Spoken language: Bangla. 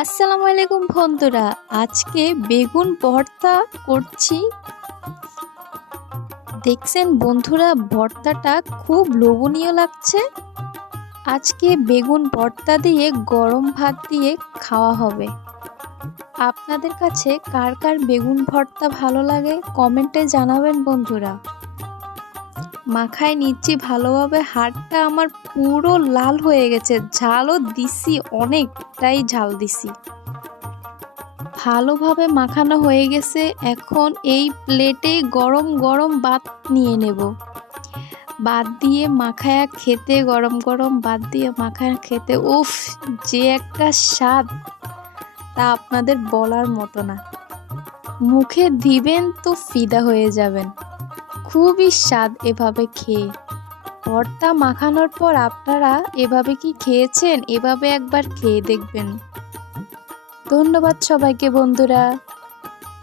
আসসালামু আলাইকুম বন্ধুরা, আজকে বেগুন ভর্তা করছি। দেখছেন বন্ধুরা, ভর্তাটা খুব লোভনীয় লাগছে। আজকে বেগুন ভর্তা দিয়ে গরম ভাত দিয়ে খাওয়া হবে। আপনাদের কাছে কার কার বেগুন ভর্তা ভালো লাগে কমেন্টে জানাবেন বন্ধুরা। মাখায় নিচ্ছি ভালোভাবে, হাতটা আমার পুরো লাল হয়ে গেছে, ঝালও দিছি, অনেকটাই ঝাল দিছি। ভালোভাবে মাখানো হয়ে গেছে। এখন এই প্লেটে গরম গরম ভাত নিয়ে নেব। ভাত দিয়ে মাখায়া খেতে, গরম গরম ভাত দিয়ে মাখায়া খেতে উফ, যে একটা স্বাদ তা আপনাদের বলার মতো না। মুখে দিবেন তো ফিদা হয়ে যাবেন, খুবই স্বাদ এভাবে খেয়ে। ভর্তা মাখানোর পর আপনারা এভাবে কি খেয়েছেন? এভাবে একবার খেয়ে দেখবেন। ধন্যবাদ সবাইকে বন্ধুরা।